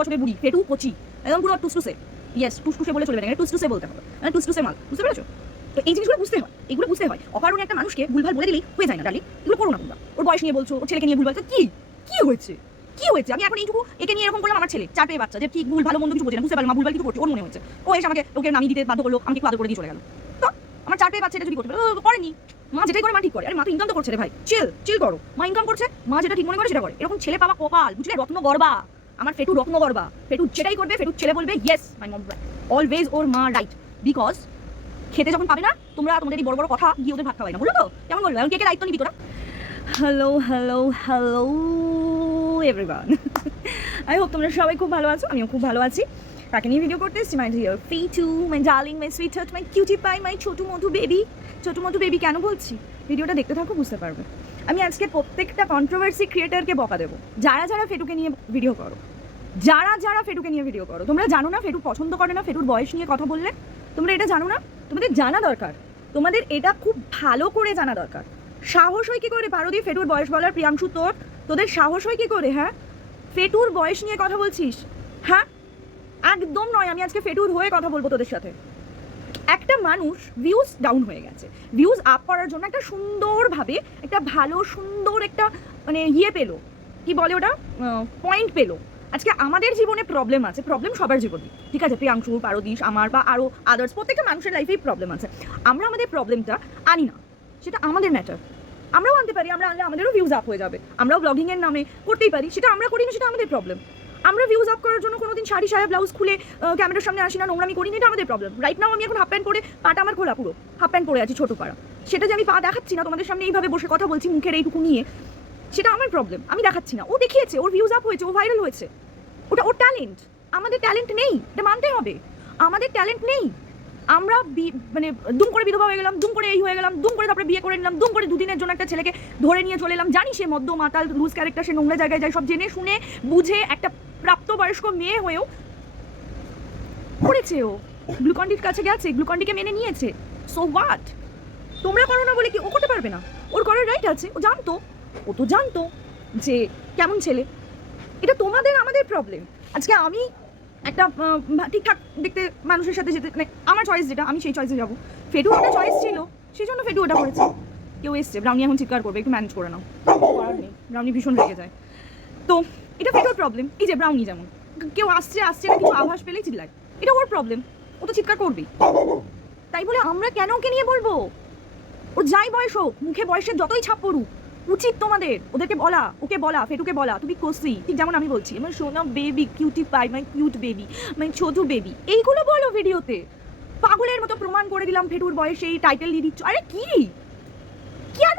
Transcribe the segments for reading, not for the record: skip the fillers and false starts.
বছরের বুড়ি, ফেটু কচি, একদম পুরো টুসটুসে। ইয়েস, টুসটুসে বলে চলবে না, টুসটুসে বলতে হবে, মানে টুসটুসে মাল, বুঝতে পেরেছো? তো এই জিনিসগুলো বুঝতে হয়, এগুলো বুঝতে হয়। অকারণে একটা মানুষকে ভুলভাল বলে দিলেই হয়ে যায় না ডার্লিং, এগুলো করো না তোমরা। ওর বয়স নিয়ে বলছো, ওর ছেলেকে নিয়ে ভুল বলছো, কি কি হয়েছে, কি হয়েছে? আমি এখন এইটুকু একে নিয়ে এরকম করলাম, আমার ছেলে 4 পেয়ে বাচ্চা, যে ঠিক ভুল ভালো মন্দ কিছু বোঝে না, বুঝতে পারলাম ভুলভাল কিছু করছে, ওর মনে হয়েছে, ও এসে আমাকে ওকে নামিয়ে দিতে বাধ্য করলো, আমাকে একটু আদর করে দিয়ে চলে গেল। তো আমার 4 পেয়ে বাচ্চা এটা যদি করতে পারে, করেনি। মা যেটাই করে মা ঠিক করে। আরে মা তো ইনকাম তো করছে রে ভাই, চিল চিল করো। মা ইনকাম করছে, মা যেটা ঠিক মনে করে সেটা করে। এরকম ছেলে পাওয়া কপাল, বুঝলে? রত্ন গর্বা আমার ফেটু, রত্ন গর্বা। ফেটু যেটাই করবে, ফেটুর ছেলে বলবে yes my mom right, always ওর মা রাইট। বিকজ খেতে যখন পাবে না তোমরা, তোমাদের এই বড় বড় কথা গিয়ে ওদের ভাত খাওয়াই না, বুঝলো তো? কেমন বলবে? এখন কে কে দায়িত্ব নিবি তোরা? Hello hello hello everyone, I hope তোমরা সবাই খুব ভালো আছো, আমিও খুব ভালো আছি। কাকে নিয়ে ভিডিও করতে এসেছি? My dear Fetu, my darling, my sweetheart, my cutie pie, my Chhotu মধু বেবি। ছোটু মধু বেবি কেন বলছি? ভিডিওটা দেখতে থাকো, বুঝতে পারবে। আমি আজকে প্রত্যেকটা কন্ট্রোভার্সি ক্রিয়েটারকে বকা দেবো, যারা যারা ফেটুকে নিয়ে ভিডিও করো, যারা যারা ফেটুকে নিয়ে ভিডিও করো। তোমরা জানো না ফেটু পছন্দ করে না ফেটুর বয়স নিয়ে কথা বললে? তোমরা এটা জানো না? তোমাদের জানা দরকার, তোমাদের এটা খুব ভালো করে জানা দরকার। সাহস হয় কি করে পারদি ফেটুর বয়স বলার? প্রিয়াংশু তোদের সাহস হয় কি করে? হ্যাঁ, ফেটুর বয়স নিয়ে কথা বলছিস? হ্যাঁ, একদম নয়। আমি আজকে ফেটুর হয়ে কথা বলবো তোদের সাথে। একটা মানুষ ভিউজ ডাউন হয়ে গেছে, ভিউজ আপ করার জন্য একটা সুন্দরভাবে একটা ভালো সুন্দর একটা মানে পেলো, কি বলে ওটা, পয়েন্ট পেলো। আজকে আমাদের জীবনে প্রবলেম আছে, প্রবলেম সবার জীবনে, ঠিক আছে? প্রিয়াংশু, পারদীশ, আমার বা আরও আদার্স, প্রত্যেকটা মানুষের লাইফেই প্রবলেম আছে। আমরা আমাদের প্রবলেমটা আনি না, সেটা আমাদের ম্যাটার। আমরাও আনতে পারি, আমরা আনলে আমাদেরও ভিউজ আপ হয়ে যাবে। আমরাও ব্লগিংয়ের নামে করতেই পারি, সেটা আমরা করি না, সেটা আমাদের প্রবলেম। আমরা ভিউজ আপ করার জন্য কোনোদিন শাড়ি সায়া ব্লাউজ খুলে ক্যামেরার সামনে আসি না, নোংরামি করি না, এটা আমাদের প্রবলেম। রাইট নাও আমি এখন হাফ প্যান্ট পরে, পাটা আমার খোলা, পুরো হাফ প্যান্ট পরে আছি, ছোটো পাড়া। সেটা যে আমি পা দেখাচ্ছি না তোমাদের সামনে এইভাবে বসে কথা বলছি মুখের এইটুকু নিয়ে, সেটা আমার প্রবলেম, আমি দেখাচ্ছি না। ও দেখিয়েছে, ওর ভিউজ আপ হয়েছে, ও ভাইরাল হয়েছে, ওটা ওর ট্যালেন্ট। আমাদের ট্যালেন্ট নেই, এটা মানতে হবে। আমাদের ট্যালেন্ট নেই। আমরা মানে দুম করে বিধবা হয়ে গেলাম, দুম করে এই হয়ে গেলাম, দুম করে তারপরে বিয়ে করে নিলাম, দুম করে দুদিনের জন্য একটা ছেলেকে ধরে নিয়ে চলে এলাম। জানি সে মদ্য মাতাল, লুজ ক্যারেক্টার, সে নোংরা জায়গায় যায়, সব জেনে শুনে বুঝে একটা প্রাপ্তবয়স্ক মেয়ে হয়েও করেছে। ও গ্লুকন্ডির কাছে গেছে, গ্লুকন্ডিকে মেনে নিয়েছে, সো হোয়াট? তোমরা করো না বলে কি ও করতে পারবে না? ওর করার রাইট আছে। ও তো জানতো যে কেমন ছেলে। এটা তোমাদের আমাদের প্রবলেম। আজকে আমি একটা ঠিকঠাক দেখতে মানুষের সাথে যেতে, মানে আমার চয়েস যেটা, আমি সেই চয়েসে যাবো। ফেটু একটা চয়েস ছিল, সেই জন্য ফেটু ওটা করেছে। কেউ এসছে, ব্রাউনি এখন চিৎকার করবে, একটু ম্যানেজ করে নাও, করার নেই, ব্রাউনি ভীষণ রেগে যায়। তো এটা ফেটুর প্রবলেম। এই যে ব্রাউনি যেমন, কেউ আসছে না কিছু আভাস পেলেই চিল্লায়, এটা ওর প্রবলেম, ও তো চিৎকার করবেই। তাই বলে আমরা কেন ওকে নিয়ে বলবো? ও যাই বয়স হোক, মুখে বয়সের যতই ছাপ পড়ুক, উচিত তোমাদের ওদেরকে বলা, ওকে বলা, ফেটুকে বলা তুমি কসি, ঠিক যেমন আমি বলছি আমার সোনা baby, cutie pie, my cute baby, my Chhotu baby, এইগুলো বলো ভিডিওতে। পাগলের মতো প্রমাণ করে দিলাম ফেটুর বয়সে এই টাইটেল দিয়ে দিচ্ছ। আরে কি, কেন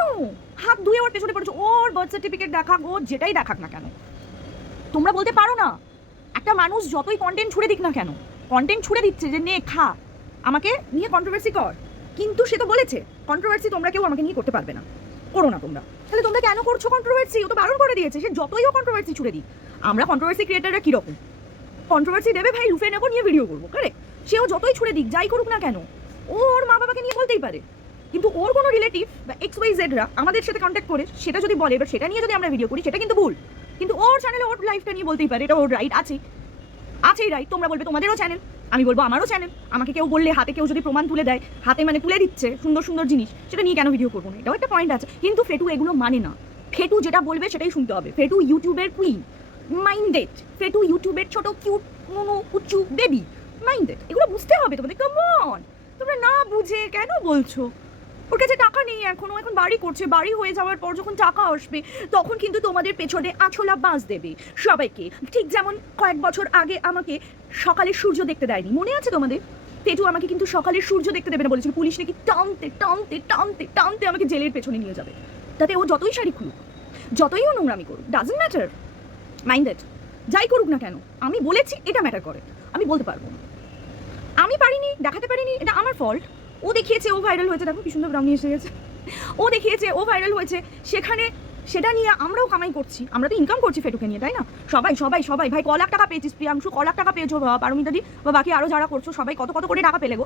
হাত ধুয়ে ওর পেছনে পড়েছো? ওর বার্থ সার্টিফিকেট দেখাক, ও যেটাই দেখাক না কেন, তোমরা বলতে পারো না? একটা মানুষ যতই কন্টেন্ট ছুড়ে দিক না কেন, কন্টেন্ট ছুড়ে দিচ্ছে যে নে খা, আমাকে নিয়ে কন্ট্রোভার্সি কর, কিন্তু সে তো বলেছে কন্ট্রোভার্সি তোমরা কেউ আমাকে নিয়ে করতে পারবে না, করো না তোমরা। তাহলে তোমরা কেন করছো কন্ট্রোভার্সি? ও তো বারণ করে দিয়েছে, সে যতই ও কন্ট্রোভার্সি ছুড়ে দিই। আমরা কন্ট্রোভার্সি ক্রিয়েটাররা কীরকম, কন্ট্রোভার্সি দেবে ভাই, লুফে নেবো, নিয়ে ভিডিও করবো, কারেক্ট? সেও যতই ছুড়ে দিক, যাই করুক না কেন, ওর মা বাবাকে নিয়ে বলতেই পারে। কিন্তু ওর কোনো রিলেটিভ বা XYZ-রা আমাদের সাথে কন্ট্যাক্ট করে সেটা যদি বলে, এবার সেটা নিয়ে যদি আমরা ভিডিও করি, সেটা কিন্তু ভুল। কিন্তু ওর চ্যানেলে ওর লাইফটা নিয়ে বলতেই পারে, এটা ওর রাইট আছেই রাইট। তোমরা বলবে তোমাদেরও চ্যানেল, আমি বলবো আমারও চ্যানেল। আমাকে কেউ বললে, হাতে কেউ যদি প্রমাণ তুলে দেয়, হাতে মানে তুলে দিচ্ছে সুন্দর সুন্দর জিনিস, সেটা নিয়ে কেন ভিডিও করবো না? এটাও একটা পয়েন্ট আছে। কিন্তু ফেটু এগুলো মানে না। ফেটু যেটা বলবে সেটাই শুনতে হবে। ফেটু ইউটিউবের কুইন, মাইন্ডেড। ফেটু ইউটিউবের ছোট কিউট নুনু কুচু বেবি, মাইন্ডেড। এগুলো বুঝতে হবে তোমাদের, কামন। তোমরা না বুঝে কেন বলছো? ওর কাছে টাকা নেই এখনো, এখন বাড়ি করছে, বাড়ি হয়ে যাওয়ার পর যখন টাকা আসবে তখন কিন্তু তোমাদের পেছনে আঁচলা বাঁশ দেবে সবাইকে। ঠিক যেমন কয়েক বছর আগে আমাকে সকালে সূর্য দেখতে দেয়নি, মনে আছে তোমাদের? পেটু আমাকে কিন্তু সকালে সূর্য দেখতে দেবে না বলেছিল, পুলিশ নাকি টানতে টানতে টানতে টানতে আমাকে জেলের পেছনে নিয়ে যাবে। তাতে ও যতই শাড়ি খুলুক, যতই ও নোংরামি করুক, ডাজন্ট ম্যাটার, মাইন্ডেড। যাই করুক না কেন, আমি বলেছি এটা ম্যাটার করে। আমি বলতে পারবো না, আমি পারিনি, দেখাতে পারিনি, এটা আমার ফল্ট। ও দেখিয়েছে, ও ভাইরাল হয়েছে, দেখো কি সুন্দর ব্রাউনি এসে গেছে। ও দেখিয়েছে, ও ভাইরাল হয়েছে, সেখানে সেটা নিয়ে আমরাও কামাই করছি, আমরা তো ইনকাম করছি ফেটুকে নিয়ে, তাই না? সবাই সবাই সবাই ভাই, ক লাখ টাকা পেয়েছিস প্রিয়াংশু, ক লাখ টাকা পেয়েছো পারমিতাদি, বা বাকি আরও যারা করছো সবাই কত কত করে টাকা পেলে গো?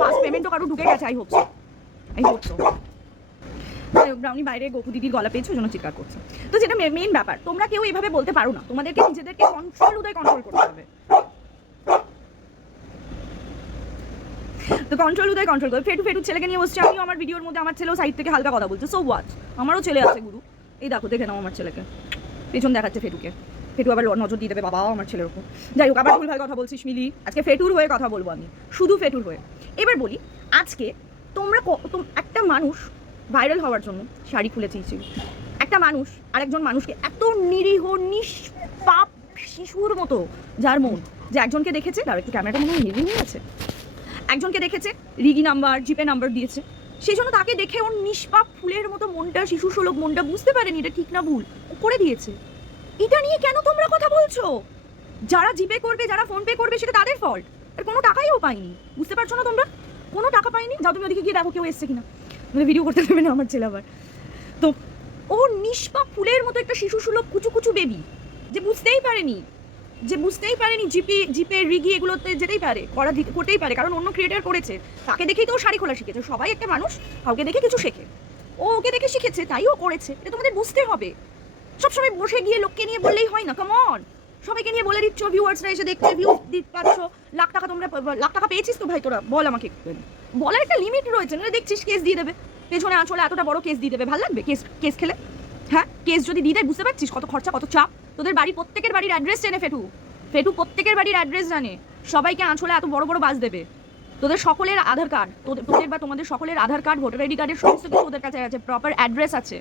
ফার্স্ট পেমেন্টও কারো ঢুকে গেছে, আই হোপ সো। ব্রাউনি বাইরে গোপু দিদির গলা পেয়েছে ওই জন্য চিৎকার করছে। তো যেটা মেইন ব্যাপার, তোমরা কেউ এইভাবে বলতে পারো না, তোমাদেরকে নিজেদেরকে কন্ট্রোল করতে হবে। তো কন্ট্রোল করে ফেটু ছেলেকে নিয়ে বসছে। আমিও আমার ভিডিওর মধ্যে আমার ছেলেও সাইড থেকে হালকা কথা বলছে, সো হোয়াট, আমারও ছেলে আছে গুরু। এই দেখো, দেখে নাও আমার ছেলেকে, পেছন দেখাচ্ছে ফেটুকে। ফেটু আবার নজর দিয়ে দেবে বাবা আমার ছেলের উপর। যাই হোক, আবার ভুলভাল কথা বলছিস মিলি, আজকে ফেটুর হয়ে কথা বলবো আমি, শুধু ফেটুর হয়ে। এবার বলি, আজকে তোমরা একটা মানুষ ভাইরাল হওয়ার জন্য শাড়ি খুলে চেয়েছিল, একটা মানুষ আরেকজন মানুষকে এত নিরীহ নিষ্পাপ শিশুর মতো, যার মন, যে একজনকে দেখেছে, তার একটু ক্যামেরাটা মনে হয় হেভি হয়ে আছে, একজনকে দেখেছে রিগি নাম্বার জিপে নাম্বার দিয়েছে, সেই জন্য তাকে দেখে ওর নিষ্পাপ ফুলের মতো মনটা, শিশু সুলভ মনটা বুঝতে পারেনি এটা ঠিক না ভুল, করে দিয়েছে। এটা নিয়ে কেন তোমরা কথা বলছো? যারা জিপে করবে, যারা ফোন পে করবে, সেটা তাদের ফল্ট, আর কোনো টাকাইও পাইনি, বুঝতে পারছো না তোমরা? কোনো টাকা পাইনি। যাও তুমি ওদিকে গিয়ে দেখো কেউ এসছে কিনা, মানে ভিডিও করতে দেবে না আমার ছেলে আবার। তো ও নিষ্পাপ ফুলের মতো একটা শিশু সুলভ কুচু বেবি, যে বুঝতেই পারেনি জিপে রিগি এগুলোতে যেতেই পারে, করতেই পারে, কারণ অন্য ক্রিয়েটার করেছে, তাকে দেখেই তো ও শাড়ি খোলা শিখেছে। সবাই একটা মানুষ কাউকে দেখে কিছু শেখে, ও ওকে দেখে শিখেছে, তাই ও করেছে। এটা তোমাদের বুঝতে হবে। সবসময় বসে গিয়ে লোককে নিয়ে বললেই হয় না, কাম অন, সবাইকে নিয়ে বলে দিচ্ছ, ভিউয়ার্সরা এসে দেখছে, ভিউ দিতে পারছ, লাখ টাকা পেয়েছিস তো ভাই তোরা, বল আমাকে। বলার একটা লিমিট রয়েছে, না দেখছিস কেস দিয়ে দেবে, পেছনে আঁচলে এতটা বড় কেস দিয়ে দেবে, ভালো লাগবে কেস খেলে? হ্যাঁ, কেস যদি দিয়ে দেয়, বুঝতে পারছিস কত খরচা, কত চাপ? তোদের প্রত্যেকের বাড়ির অ্যাড্রেস চেনে ফেটু প্রত্যেকের বাড়ির অ্যাড্রেস জানে, সবাইকে আঁচলে এত বড় বাস দেবে। তোদের সকলের আধার কার্ড, তোদের বা তোমাদের সকলের আধার কার্ড, ভোটার আইডি কার্ডের সমস্ত কিছু ওদের কাছে আছে, প্রপার অ্যাড্রেস আছে।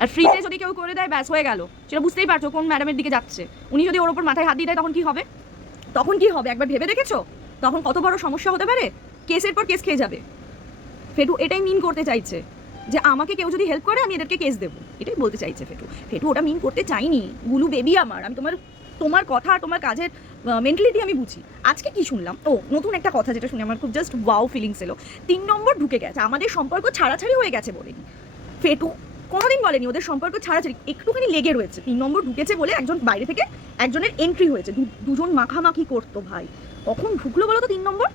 আর ফ্রিতে যদি কেউ করে দেয়, ব্যাস হয়ে গেল। সেটা বুঝতেই পারছো কোন ম্যাডামের দিকে যাচ্ছে। উনি যদি ওর ওপর মাথায় হাত দিয়ে দেয়, তখন কি হবে? একবার ভেবে দেখেছো তখন কত বড় সমস্যা হতে পারে? কেসের পর কেস খেয়ে যাবে। ফেটু এটাই মিন করতে চাইছে, যে আমাকে কেউ যদি হেল্প করে আমি এদেরকে কেস দেবো, এটাই বলতে চাইছে ফেটু ওটা মিন করতে চাইনি। গুলু বেবি আমার, আমি তোমার কথা আর তোমার কাজের মেন্টালিটি আমি বুঝি। আজকে কি শুনলাম, নতুন একটা কথা যেটা শুনে আমার খুব জাস্ট ওয়াও ফিলিংস এলো। 3 নম্বর ঢুকে গেছে, আমাদের সম্পর্ক ছাড়াছাড়ি হয়ে গেছে বলেনি ফেটু, কোনোদিন বলেনি ওদের সম্পর্ক ছাড়াছাড়ি, একটুখানি লেগে রয়েছে। 3 নম্বর ঢুকেছে বলে একজন বাইরে থেকে একজনের এন্ট্রি হয়েছে, দুজন মাখামাখি করতো। ভাই কখন ঢুকলো বলো তো 3 নম্বর?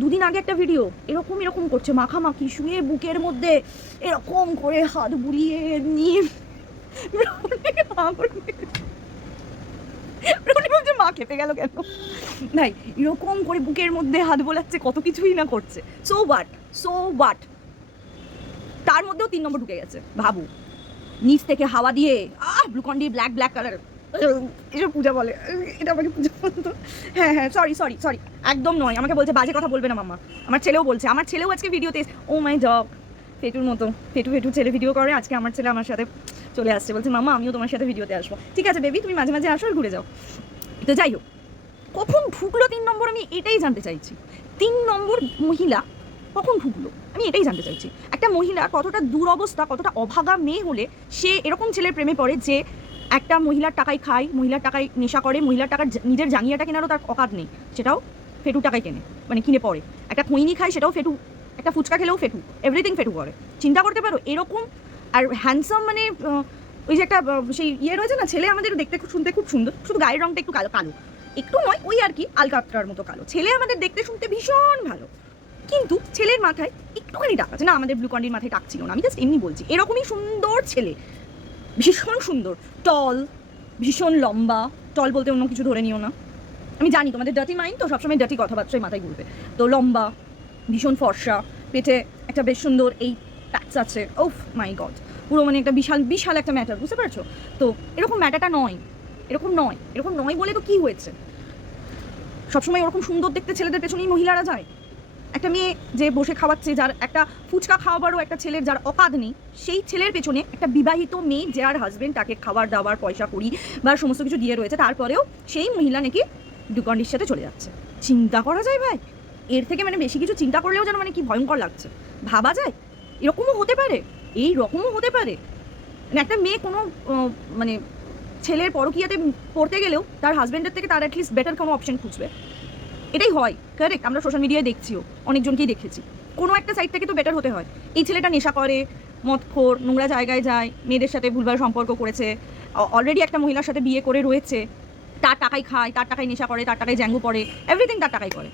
2 দিন আগে একটা ভিডিও এরকম করছে, মাখামাখি, শুয়ে বুকের মধ্যে এরকম করে হাত বুলিয়ে নিয়ে মা খেপে গেল কেন ভাই, এরকম করে বুকের মধ্যে হাত বোলাচ্ছে, কত কিছুই না করছে। সো হোয়াট, তার মধ্যেও 3 নম্বর ঢুকে গেছে। ভাবু, নিচ থেকে হাওয়া দিয়ে গ্লুকন ডি ব্ল্যাক কালার, এটা পূজা বলে, এটা আমাকে পূজা বলতো। হ্যাঁ সরি, একদম নয়। আমাকে বলছে বাজে কথা বলবে না মামা। আমার ছেলেও বলছে, আমার ছেলেও আজকে ভিডিওতে, ও মাই জব, ফেটুর মতো ফেটু ছেলে ভিডিও করে, আজকে আমার ছেলে আমার সাথে চলে আসছে, বলছে মামা আমিও তোমার সাথে ভিডিওতে আসবো। ঠিক আছে বেবি, তুমি মাঝে মাঝে আসো আর ঘুরে যাও। তো যাই হোক, কখন ঢুকলো 3 নম্বর আমি এটাই জানতে চাইছি। 3 নম্বর মহিলা কখন ঢুকলো আমি এটাই জানতে চাইছি। একটা মহিলা কতটা দুরবস্থা, কতটা অভাগা মেয়ে হলে সে এরকম ছেলের প্রেমে পড়ে, যে একটা মহিলার টাকায় খায়, মহিলার টাকায় নেশা করে, মহিলার টাকার নিজের জাঙ্গিয়াটা কেনারও তার অকাত নেই, সেটাও ফেটুর টাকায় কিনে পড়ে। একটা খৈনি খায়, সেটাও ফেটু। একটা ফুচকা খেলেও ফেটু, এভরিথিং ফেটু করে। চিন্তা করতে পারো এরকম। আর হ্যান্ডসাম, মানে ওই যে একটা সেই রয়েছে না, ছেলে আমাদের দেখতে শুনতে খুব সুন্দর, শুধু গায়ের রঙটা একটু কালো, একটু নয়, ওই আর কি আলকাতরার মতো কালো। ছেলে আমাদের দেখতে শুনতে ভীষণ ভালো, কিন্তু ছেলের মাথায় একটুখানি টাক আছে। না, আমাদের ব্লুকন্ডির মাথায় টাক ছিল না, আমি জাস্ট এমনি বলছি। এরকমই সুন্দর ছেলে, ভীষণ সুন্দর, টল, ভীষণ লম্বা। টল বলতে অন্য কিছু ধরে নিও না, আমি জানি তোমাদের ডার্টি মাইন্ড, তো সবসময় ডার্টি কথাবার্তায় মাথায় ঘুরবে। তো লম্বা, ভীষণ ফর্সা, পেটে একটা বেশ সুন্দর এই প্যাচ আছে, ওফ মাই গড, পুরো মানে একটা বিশাল একটা ম্যাটার, বুঝতে পারছো? তো এরকম ম্যাটারটা নয়, এরকম নয় বলে তো কি হয়েছে? সবসময় ওরকম সুন্দর দেখতে ছেলেদের পেছনেই মহিলারা যায়। একটা মেয়ে যে বসে খাওয়াচ্ছে, যার একটা ফুচকা খাওয়াবারও একটা ছেলের যার অকাদ নেই, সেই ছেলের পেছনে একটা বিবাহিত মেয়ে, যার হাজবেন্ড তাকে খাবার দাবার, পয়সা কড়ি বা সমস্ত কিছু দিয়ে রয়েছে, তারপরেও সেই মহিলা নাকি গ্লুকন্ডির সাথে চলে যাচ্ছে। চিন্তা করা যায় ভাই? এর থেকে মানে বেশি কিছু চিন্তা করলেও যেন মানে কি ভয়ঙ্কর লাগছে। ভাবা যায় এরকমও হতে পারে, এই রকমও হতে পারে। মানে একটা মেয়ে কোনো মানে ছেলের পরকীয়াতে পড়তে গেলেও তার হাজবেন্ডের থেকে তার অ্যাটলিস্ট বেটার কোনো অপশন খুঁজবে। এটাই হয়, কারেক্ট। আমরা সোশ্যাল মিডিয়ায় দেখছিও, অনেকজনকেই দেখেছি, কোনো একটা সাইড থেকে তো বেটার হতে হয়। এই ছেলেটা নেশা করে, মদখোর, নোংরা জায়গায় যায়, মেয়েদের সাথে ভুলভাল সম্পর্ক করেছে, অলরেডি একটা মহিলার সাথে বিয়ে করে রয়েছে, তার টাকায় খায়, তার টাকায় নেশা করে, তার টাকায় জ্যাঙ্গু পড়ে, এভরিথিং তার টাকায় করে।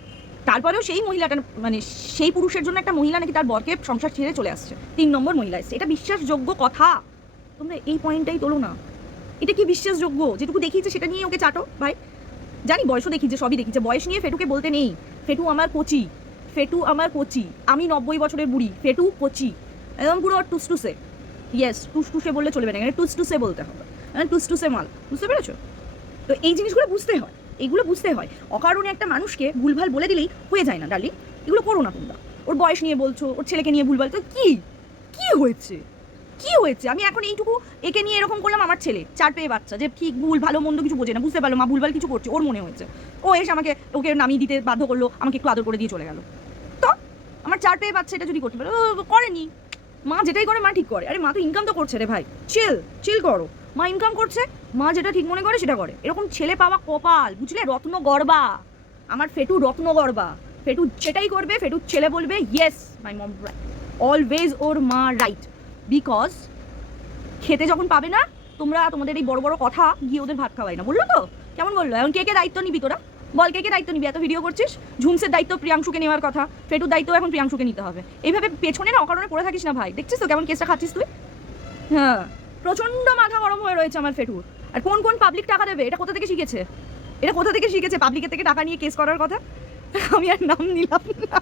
তারপরেও সেই মহিলাটা মানে সেই পুরুষের জন্য একটা মহিলা নাকি তার বরকে সংসার ছেড়ে চলে আসছে, 3 নম্বর মহিলা এসছে। এটা বিশ্বাসযোগ্য কথা? তোমরা এই পয়েন্টটাই তোলো না। এটা কি বিশ্বাসযোগ্য? যেটুকু দেখিয়েছে সেটা নিয়ে ওকে চাটো ভাই। জানি বয়সও দেখিয়েছে, সবই দেখিয়েছে, বয়স নিয়ে ফেটুকে বলতে নেই। ফেটু আমার কচি, ফেটু আমার কচি, আমি 90 বছরের বুড়ি, ফেটু কচি, একদম পুরো টুসটুসে। ইয়েস, টুসটুসে বললে চলবে না, এখানে টুসটুসে বলতে হবে, টুসটুসে মাল, বুঝতে পেরেছো? তো এই জিনিসগুলো বুঝতে হয়, এইগুলো বুঝতে হয়। অকারণে একটা মানুষকে ভুলভাল বলে দিলেই হয়ে যায় না ডার্লিং, এগুলো করো না তোমরা। ওর বয়স নিয়ে বলছো, ওর ছেলেকে নিয়ে ভুলভাল, তো কি কি হয়েছে, কি হয়েছে? আমি এখন এইটুকু একে নিয়ে এরকম করলাম, আমার ছেলে 4 পেয়ে বাচ্চা, যে ঠিক ভুল ভালো মন্দ কিছু বোঝে না, বুঝতে পারলো মা ভুলভাল কিছু করছে, ওর মনে হয়েছে, ও এসে আমাকে ওকে নামিয়ে দিতে বাধ্য করলো, আমাকে একটু আদর করে দিয়ে চলে গেল। তো আমার 4 পেয়ে বাচ্চা এটা যদি করতে পারে, করেনি। মা যেটাই করে মা ঠিক করে। আরে মা তো ইনকাম তো করছে রে ভাই, চিল করো। মা ইনকাম করছে, মা যেটা ঠিক মনে করে সেটা করে। এরকম ছেলে পাওয়া কপাল, বুঝলে? রত্ন গর্বা, আমার ফেটু রত্ন গর্বা। ফেটু যেটাই করবে, ফেটুর ছেলে বলবে yes my mom right, always ওর মা রাইট। বিকজ খেতে যখন পাবে না, তোমরা তোমাদের এই বড় বড় কথা গিয়ে ওদের ভাত খাওয়াই না, বললো তো? কেমন বললো? এখন কে কে দায়িত্ব নিবি তোরা? বল, কে কে দায়িত্ব নিবি? এত ভিডিও করছিস, ঝুমসের দায়িত্ব প্রিয়াংশুকে নেওয়ার কথা, ফেটুর দায়িত্ব এখন প্রিয়াংশুকে নিতে হবে। এইভাবে পেছনে না অকারণে পড়ে থাকিস না ভাই, দেখছিস তো কেমন কেসটা খাচ্ছিস তুই? হ্যাঁ, প্রচন্ড মাথা গরম হয়ে রয়েছে আমার ফেটুর। আর কোন কোন পাবলিক টাকা দেবে, এটা কোথা থেকে শিখেছে? এটা কোথা থেকে শিখেছে পাবলিকের থেকে টাকা নিয়ে কেস করার কথা? আমি আর নাম নিলাম না,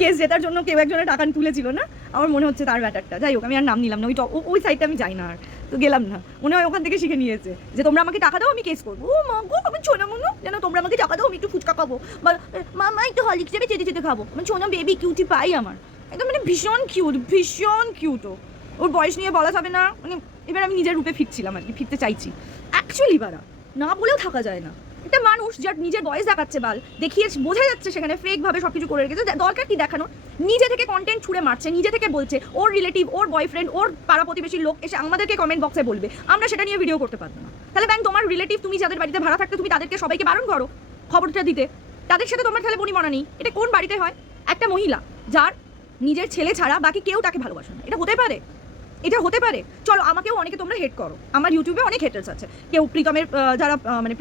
কেস জেতার জন্য কেউ একজনের টাকা তুলেছিল না, আমার মনে হচ্ছে তার ব্যাটারটা। যাই হোক, আমি আর নাম নিলাম না, ওই সাইডটা আমি যাই না আর, তো গেলাম না। মনে হয় ওখান থেকে শিখে নিয়েছে যে তোমরা আমাকে টাকা দাও আমি কেস করবো। ও মা গো, আমি ছোনা মনো যেন তোমরা আমাকে টাকা দাও আমি একটু ফুচকা খাবো, বা মামা একটু হলিক্স দেবে চেটে চেটে খাবো। মানে ছোনা বেবি কিউটি পাই আমার, একদম মানে ভীষণ কিউট, ভীষণ কিউট। ওর বয়স নিয়ে বলা যাবে না, মানে এবার আমি নিজের রূপে ফিরছিলাম আর কি, ফিরতে চাইছি অ্যাকচুয়ালি। বারা না বলেও থাকা যায় না। একটা মানুষ যার নিজের বয়স দেখাচ্ছে, বাল দেখিয়ে বোঝা যাচ্ছে সেখানে ফেক ভাবে সবকিছু করে রেখেছে, দরকার কি দেখানো? নিজে থেকে কন্টেন্ট ছুড়ে মারছে, নিজে থেকে বলছে, ওর রিলেটিভ, ওর বয়ফ্রেন্ড, ওর পাড়া প্রতিবেশীর লোক এসে আমাদেরকে কমেন্ট বক্সে বলবে, আমরা সেটা নিয়ে ভিডিও করতে পারবো না। তাহলে ব্যাং তোমার রিলেটিভ, তুমি যাদের বাড়িতে ভাড়া থাকতে, তুমি তাদেরকে সবাইকে বারণ করো খবরটা দিতে, তাদের সাথে তোমার তাহলে বনিবনা নেই। এটা কোন বাড়িতে হয়? একটা মহিলা যার নিজের ছেলে ছাড়া বাকি কেউ তাকে ভালোবাসে না, এটা হতে পারে? এটা হতে পারে? চলো, আমাকেও অনেকে তোমরা হেট করো, আমার ইউটিউবে অনেক হেটার্স আছে। কেউ প্রীতমের যারা মানে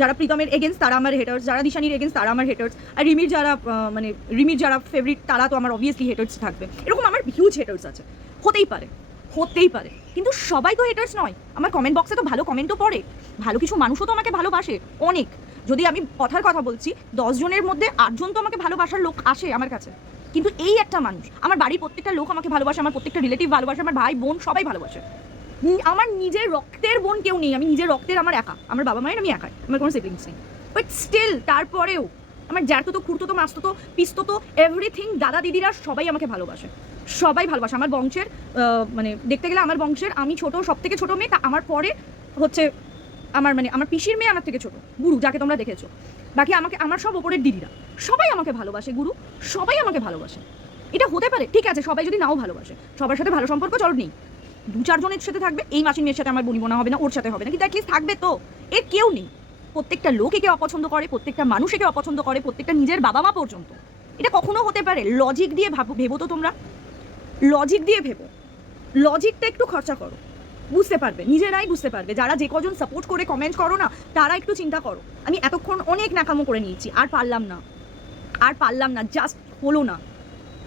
যারা প্রীতমের এগেন্স্ট তারা আমার হেটার্স, যারা দিশানির এগেন্স্ট তারা আমার হেটার্স, আর রিমির যারা ফেভারিট তারা তো আমার অবভিয়াসলি হেটার্স থাকবে। এরকম আমার হিউজ হেটার্স আছে, হতেই পারে। কিন্তু সবাই তো হেটার্স নয়। আমার কমেন্ট বক্সে তো ভালো কমেন্টও পড়ে, ভালো কিছু মানুষও তো আমাকে ভালোবাসে অনেক। যদি আমি কথার কথা বলছি, 10 জনের মধ্যে 8 জন তো আমাকে ভালোবাসার লোক আসে আমার কাছে। কিন্তু এই একটা মানুষ, আমার বাড়ির প্রত্যেকটা লোক আমাকে ভালোবাসে, আমার প্রত্যেকটা রিলেটিভ ভালোবাসে, আমার ভাই বোন সবাই ভালোবাসে। আমার নিজের রক্তের বোন কেউ নেই, আমি নিজের রক্তের আমার একা, আমার বাবা মায়ের আমি একাই, আমার কোনো সিবলিংস নেই। বাট স্টিল তারপরেও আমার জ্যাঠতো, খুঁড়তো, মাসতো, পিসতো, এভরিথিং, দাদা দিদিরা সবাই আমাকে ভালোবাসে, সবাই ভালোবাসে। আমার বংশের মানে দেখতে গেলে আমার বংশের আমি ছোট, সব থেকে ছোটো মেয়ে, তা আমার পরে হচ্ছে আমার পিসির মেয়ে আমার থেকে ছোট, গুরু, যাকে তোমরা দেখেছো। বাকি আমার সব ওপরের দিদিরা সবাই আমাকে ভালোবাসে, গুরু সবাই আমাকে ভালোবাসে। এটা হতে পারে, ঠিক আছে, সবাই যদি নাও ভালোবাসে, সবার সাথে ভালো সম্পর্ক চল নেই, 2-4 জনের সাথে থাকবে, এই মাসির মেয়ের সাথে আমার বনিবনা হবে না, ওর সাথে হবে না, কিন্তু অ্যাটলিস্ট থাকবে তো। এর কেউ নেই। প্রত্যেকটা লোক একে অপছন্দ করে, প্রত্যেকটা মানুষ একে অপছন্দ করে, প্রত্যেকটা নিজের বাবা মা পর্যন্ত। এটা কখনো হতে পারে? লজিক দিয়ে ভেবো তো তোমরা, লজিক দিয়ে ভেবো, লজিকটা একটু খরচা করো, বুঝতে পারবে, নিজেরাই বুঝতে পারবে। যারা যে কজন সাপোর্ট করে কমেন্ট করো না, তারা একটু চিন্তা করো। আমি এতক্ষণ অনেক নাকামো করে নিয়েছি, আর পারলাম না, জাস্ট হলো না।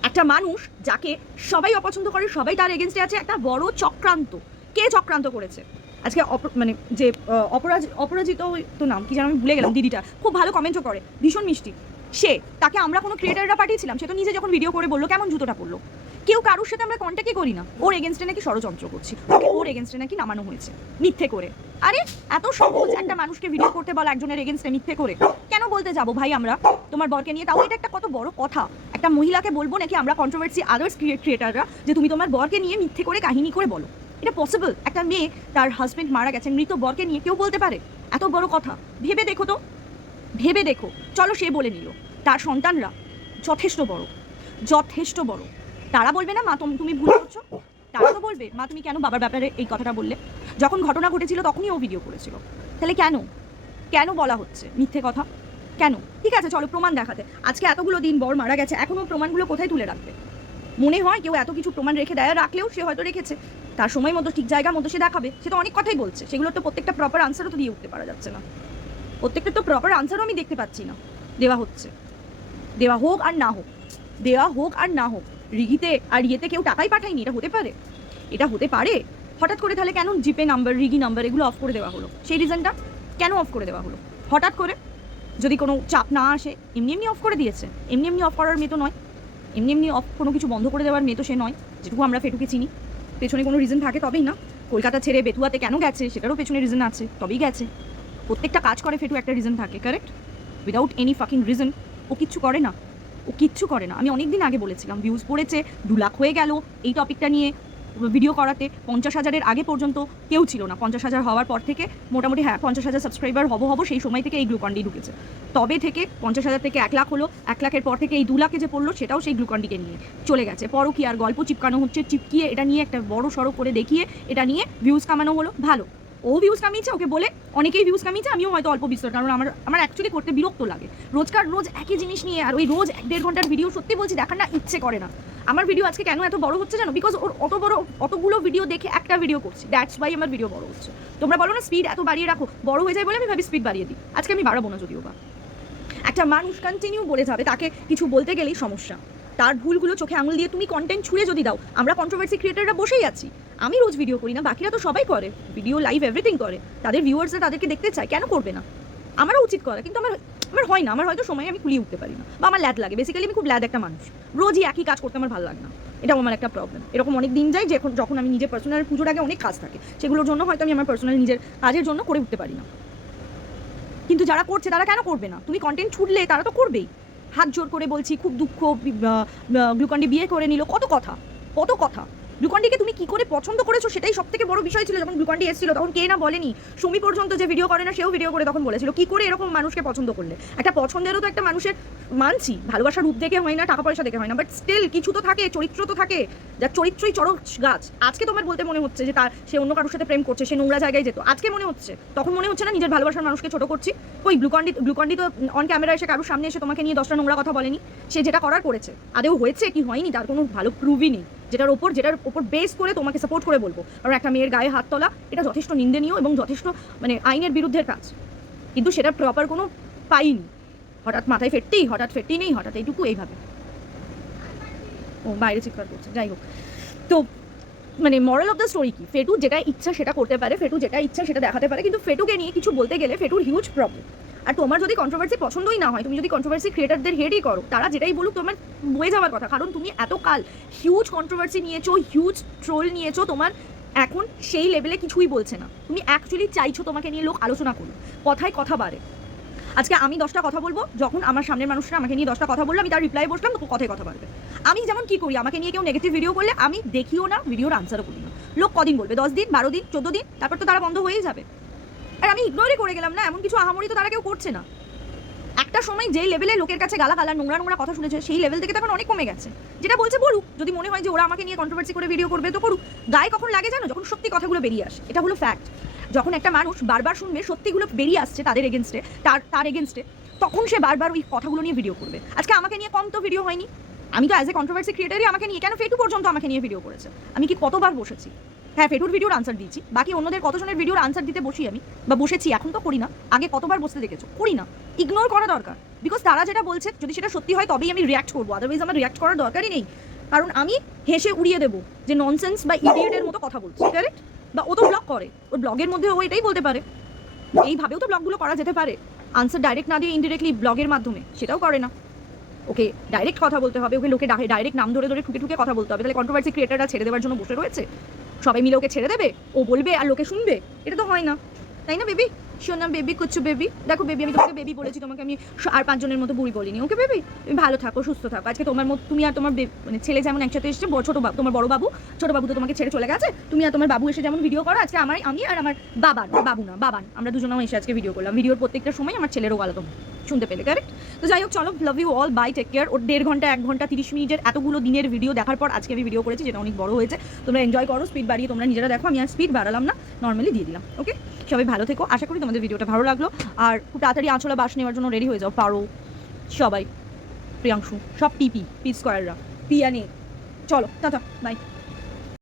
একটা মানুষ যাকে সবাই অপছন্দ করে, সবাই তার এগেনস্টে আছে, একটা বড় চক্রান্ত। কে চক্রান্ত করেছে? আজকে মানে যে অপরাজিত তো নাম কি যেন আমি ভুলে গেলাম, দিদিটা খুব ভালো কমেন্টও করে, ভীষণ মিষ্টি। তাকে আমরা কোনো ক্রিয়েটাররা পাঠিয়েছিলাম, সে তো নিজে যখন ভিডিও করে বললো কেমন জুতোটা পড়লো। কেউ কারোর সাথে আমরা কন্ট্যাক্টই করি না, ওর এগেনস্টে নাকি ষড়যন্ত্র করছি, ওর এগেনস্টে নাকি নামানো হয়েছে মিথ্যে করে। আরে এত সহজ একটা মানুষকে ভিডিও করতে বলা, একজনের এগেনস্টে মিথ্যে করে কেন বলতে যাবো ভাই আমরা তোমার বরকে নিয়ে? তাও এটা একটা কত বড় কথা। একটা মহিলাকে বলবো নাকি আমরা কন্ট্রোভার্সি আদার্স ক্রিয়েটাররা যে তুমি তোমার বরকে নিয়ে মিথ্যে করে কাহিনী করে বলো? এটা পসিবল? একটা মেয়ে তার হাজবেন্ড মারা গেছেন, মৃত বরকে নিয়ে কেউ বলতে পারে এত বড় কথা? ভেবে দেখো তো, ভেবে দেখো। চলো, সে বলে নিল, তার সন্তানরা যথেষ্ট বড়, তারা বলবে না মা তুমি ভুল করছো? তারা তো বলবে মা তুমি কেন বাবার ব্যাপারে এই কথাটা বললে? যখন ঘটনা ঘটেছিল তখনই ও ভিডিও করেছিল, তাহলে কেন বলা হচ্ছে মিথ্যে কথা? কেন? ঠিক আছে, চলো প্রমাণ দেখাতে। আজকে এতগুলো দিন বর মারা গেছে, এখনো প্রমাণগুলো কোথায় তুলে রাখবে? মনে হয় কেউ এত কিছু প্রমাণ রেখে দেয়, রাখলেও সে হয়তো রেখেছে, তার সময় মতো ঠিক জায়গা মতো সে দেখাবে। সে তো অনেক কথাই বলছে, সেগুলো তো প্রত্যেকটা প্রপার আনসারও তো দিয়ে উঠতে পারা যাচ্ছে না, প্রত্যেকটা তো প্রপার আনসারও আমি দেখতে পাচ্ছি না। দেওয়া হচ্ছে, দেওয়া হোক আর না হোক, দেওয়া হোক আর না হোক, রিগিতে আর ইয়েতে কেউ টাকাই পাঠায়নি, এটা হতে পারে? এটা হতে পারে? হঠাৎ করে তাহলে কেন জিপে নাম্বার, রিগি নাম্বার এগুলো অফ করে দেওয়া হলো? সেই রিজনটা কেন অফ করে দেওয়া হলো হঠাৎ করে? যদি কোনো চাপ না আসে এমনি এমনি অফ করে দিয়েছে। এমনি এমনি অফ করার মেয়ে তো নয়, এমনি এমনি অফ কোনো কিছু বন্ধ করে দেওয়ার মেয়ে তো সে নয়। যেটুকু আমরা ফেটুকে চিনি, পেছনে কোনো রিজন থাকে তবেই না। কলকাতা ছেড়ে বেতুয়াতে কেন গেছে সেটারও পেছনে রিজন আছে, তবেই গেছে। প্রত্যেকটা কাজ করে ফেটু একটা রিজন থাকে, correct? Without any fucking reason ও কিচ্ছু করে না, ও কিচ্ছু করে না। আমি অনেক দিন আগে বলেছিলাম, ভিউজ পড়েছে 2 লাখ হয়ে গেল এই টপিকটা নিয়ে ভিডিও করাতে। 50,000-এর আগে পর্যন্ত কেউ ছিল না, 50,000 হওয়ার পর থেকে মোটামুটি 50,000 সাবস্ক্রাইবার হব সেই সময় থেকে এই গ্লুকন্ডি ঢুকেছে। তবে থেকে 50,000 থেকে 1 লাখ হলো, 1 লাখের পর থেকে এই 2 লাখে যে পড়লো সেটাও সেই গ্লুকন্ডিকে নিয়ে চলে গেছে। পরও কি আর গল্প চিপকানো হচ্ছে, চিপকিয়ে এটা নিয়ে একটা বড় সড়ো করে দেখিয়ে এটা নিয়ে ভিউজ কামানো হলো। ভালো, ও ভিউজ কামিয়েছে, ওকে বলে অনেকেই ভিউজ কামিয়েছে, আমিও হয়তো অল্প বিস্তর, কারণ আমার অ্যাকচুয়ালি করতে বিরক্ত লাগে রোজ একই জিনিস নিয়ে। আর ওই রোজ 1-1.5 ঘন্টার ভিডিও সত্যি বলছি দেখার না ইচ্ছে করে না। আমার ভিডিও আজকে কেন এত বড় হচ্ছে জানো? বিকজ ওর অতগুলো ভিডিও দেখে একটা ভিডিও করছি, দ্যাটস ওয়াই আমার ভিডিও বড় হচ্ছে। তোমরা বলো না স্পিড এত বাড়িয়ে রাখো, বড় হয়ে যায় বলে আমি ভাবি স্পিড বাড়িয়ে দিই। আজকে আমি বাড়াবো না যদিও বা। একটা মানুষ কন্টিনিউ বলে যাবে, তাকে কিছু বলতে গেলেই সমস্যা। তার ভুলগুলো চোখে আঙুল দিয়ে তুমি কন্টেন্ট ছুঁড়ে যদি দাও, আমরা কন্ট্রোভার্সি ক্রিয়েটাররা বসেই আছি। আমি রোজ ভিডিও করি না, বাকিরা তো সবাই করে, ভিডিও লাইভ এভরিথিং করে, তাদের ভিউয়ার্সরা তাদেরকে দেখতে চায়, কেন করবে না? আমারও উচিত করা, কিন্তু আমার হয় না, আমার হয়তো সময় আমি কুলিয়ে উঠতে পারি না, বা আমার ল্যাদ লাগে। বেসিক্যালি আমি খুব ল্যাদ একটা মানুষ, রোজই একই কাজ করতে আমার ভালো লাগে না, এটাও আমার একটা প্রবলেম। এরকম অনেক দিন যায় যখন আমি নিজের পার্সোনাল পুজোর আগে অনেক কাজ থাকে, সেগুলোর জন্য হয়তো আমি আমার পার্সোনাল নিজের কাজের জন্য করে উঠতে পারি না। কিন্তু যারা করছে তারা কেন করবে না? তুমি কন্টেন্ট ছুটলে তারা তো করবেই। হাত জোর করে বলছি, খুব দুঃখ, গ্লুকন্ডি বিয়ে করে নিল, কত কথা। গ্লুকন্ডিকে তুমি কি করে পছন্দ করেছো সেটাই সব থেকে বড় বিষয় ছিল। যখন গ্লুকন্ডি এসেছিল তখন কে না বলেনি, সুমি পর্যন্ত যে ভিডিও করে না সেও ভিডিও করে তখন বলেছিল কি করে এরকম মানুষকে পছন্দ করলে। একটা পছন্দেরও তো একটা মানুষের, মানছি ভালোবাসার রূপ দেখে হয় না, টাকা পয়সা দেখে হয় না, বাট স্টিল কিছু তো থাকে, চরিত্র তো থাকে, যার চরিত্রই চড়ক গাছ। আজকে তোমার বলতে মনে হচ্ছে যে সে অন্য কারোর সাথে প্রেম করছে, সে নোংরা জায়গায় যেত, আজকে মনে হচ্ছে, তখন মনে হচ্ছে না নিজের ভালোবাসার মানুষকে ছোট করছি। ওই গ্লুকন্ডি তো অন ক্যামেরা এসে কারোর সামনে এসে তোমাকে নিয়ে 10টা নোংরা কথা বলেনি। সে যেটা করার করেছে, আদেও হয়েছে কি হয়নি তার কোনো ভালো প্রুভই নেই, যেটার ওপর বেস করে তোমাকে সাপোর্ট করে বলবো। কারণ একটা মেয়ের গায়ে হাত তোলা এটা যথেষ্ট নিন্দনীয় এবং যথেষ্ট আইনের বিরুদ্ধের কাজ, কিন্তু সেটা প্রপার কোনো পাইনি। হঠাৎ মাথায় হঠাৎ ফেটতেই নেই, হঠাৎ এইটুকু এইভাবে ও বাইরে চিৎকার করছে। যাই হোক, তো মরাল অফ দ্য স্টোরি কি? ফেটু যেটা ইচ্ছা সেটা করতে পারে, ফেটু যেটা ইচ্ছা সেটা দেখাতে পারে, কিন্তু ফেটুকে নিয়ে কিছু বলতে গেলে ফেটুর হিউজ প্রবলেম। আর তোমার যদি কন্ট্রোভার্সি পছন্দই না হয়, তুমি যদি কন্ট্রোভার্সি ক্রিয়েটারদের হেডই করো, তারা যেটাই বলুক তোমার বয়ে যাওয়ার কথা, কারণ তুমি এতকাল হিউজ কন্ট্রোভার্সি নিয়েছো, হিউজ ট্রোল নিয়েছো, তোমার এখন সেই লেভেলে কিছুই বলছে না। তুমি অ্যাকচুয়ালি চাইছো তোমাকে নিয়ে লোক আলোচনা করুক, কথায় কথা বাড়ে। আজকে আমি 10টা কথা বলবো, যখন আমার সামনের মানুষরা আমাকে নিয়ে 10টা কথা বললো, আমি তার রিপ্লাই বসলাম, তো কথায় কথা বাড়বে। আমি যেমন কি করি, আমাকে নিয়ে কেউ নেগেটিভ ভিডিও করলে আমি দেখিও না, ভিডিওর আনসারও করি না। লোক কদিন বলবে? 10 দিন, 12 দিন, 14 দিন, তারপর তো তারা বন্ধ হয়েই যাবে। আর আমি ইগনোরই করে গেলাম না, এমন কিছু আহামরি তো তারা কেউ করছে না। একটা সময় যেই লেভেলে লোকের কাছে গালাগালা নোংরা কথা শুনেছে, সেই লেভেল থেকে তখন অনেক কমে গেছে। যেটা বলছে বলুক, যদি মনে হয় যে ওরা আমাকে নিয়ে কন্ট্রোভার্সি করে ভিডিও করবে তো করুক। গায়ে কখন লাগে জানো? যখন সত্যি কথাগুলো বেরিয়ে আসে, এটা হলো ফ্যাক্ট। যখন একটা মানুষ বারবার শুনবে সত্যিগুলো বেরিয়ে আসছে তাদের এগেনস্টে, তার এগেনস্টে, তখন সে বারবার ওই কথাগুলো নিয়ে ভিডিও করবে। আজকে আমাকে নিয়ে কম তো ভিডিও হয়নি, আমি তো অ্যাজ এ কন্ট্রোভার্সি ক্রিয়েটারই আমাকে নিয়ে, কেন ফেটু পর্যন্ত আমাকে নিয়ে ভিডিও করেছে। আমি কি কতবার বসেছি? হ্যাঁ, ফেটুর ভিডিওর আনসার দিয়েছি, বাকি অন্যদের কতজনের ভিডিওর আনসার দিতে বসি আমি, বা বসেছি, এখন তো করি না, আগে কতবার বসতে দেখেছো, করি না। ইগনোর করা দরকার, বিকজ তারা যেটা বলছে যদি সেটা সত্যি হয় তবেই আমি রিয়াক্ট করবো, আদারওয়াইজ আমার রিয়াক্ট করার দরকারই নেই। কারণ আমি হেসে উড়িয়ে দেবো যে ননসেন্স বা ইডিয়েটের মতো কথা বলছি, কারেক্ট? বা ও তো ব্লগ করে, ওর ব্লগের মধ্যে ও এটাই বলতে পারে, এইভাবেও তো ব্লগগুলো করা যেতে পারে, আনসার ডাইরেক্ট না দিয়ে ইনডিরেক্টলি ব্লগের মাধ্যমে, সেটাও করে না। ওকে ডাইরেক্ট কথা বলতে হবে, ওকে লোকে ডাইরেক্ট নাম ধরে ঠুকে কথা বলতে হবে। তাহলে কন্ট্রোভার্সি ক্রিয়েটাররা ছেড়ে দেওয়ার জন্য বসে রয়েছে, সবাই মিলে ওকে ছেড়ে দেবে, ও বলবে আর লোকে শুনবে? এটা তো হয় না, তাই না বেবি? শোনা বেবি, কুচ্ছু বেবি, দেখো বেবি, আমি তোমাকে বেবি বলেছি, তোমাকে আমি আর 5 জনের মতো বুড়ি বলিনি। ওকে বেবি, তুমি ভালো থাকো, সুস্থ থাকো। আজকে তোমার মতো তুমি আর তোমার ছেলে যেমন একসাথে এসেছে, তোমার বড় বাবু, ছোট বাবু তো তোমাকে ছেড়ে চলে গেছে, তুমি আর তোমার বাবু এসে যেমন ভিডিও করো, আজকে আমি আর আমার বাবান আমরা দুজনেও এসে আজকে ভিডিও করলাম। ভিডিওর প্রত্যেকটা সময় আমার ছেলেরও গালা তোমরা শুনতে পেলে, কারেক্ট? তো যাই হোক, চলো, love you all, bye, take care. ওর 1.5 ঘন্টা 1 ঘন্টা 30 মিনিটের এতগুলো দিনের ভিডিও দেখার পর আজকে আমি ভিডিও করেছি, যেটা অনেক বড় হয়েছে। তোমরা এনজয় করো, স্পিড বাড়িয়ে তোমরা নিজেরা দেখো, আমি আর স্পিড বাড়ালাম না, নর্মালি দিয়ে দিলাম। ওকে, সবাই ভালো থেকো, আশা করি তোমাদের ভিডিওটা ভালো লাগলো। আর খুব তাড়াতাড়ি আঁচলা বাস নেওয়ার জন্য রেডি হয়ে যাও, পারো সবাই, প্রিয়াংশু, সব পি স্কোয়াররা, পিয়া নিয়ে চলো, টাটা, বাই।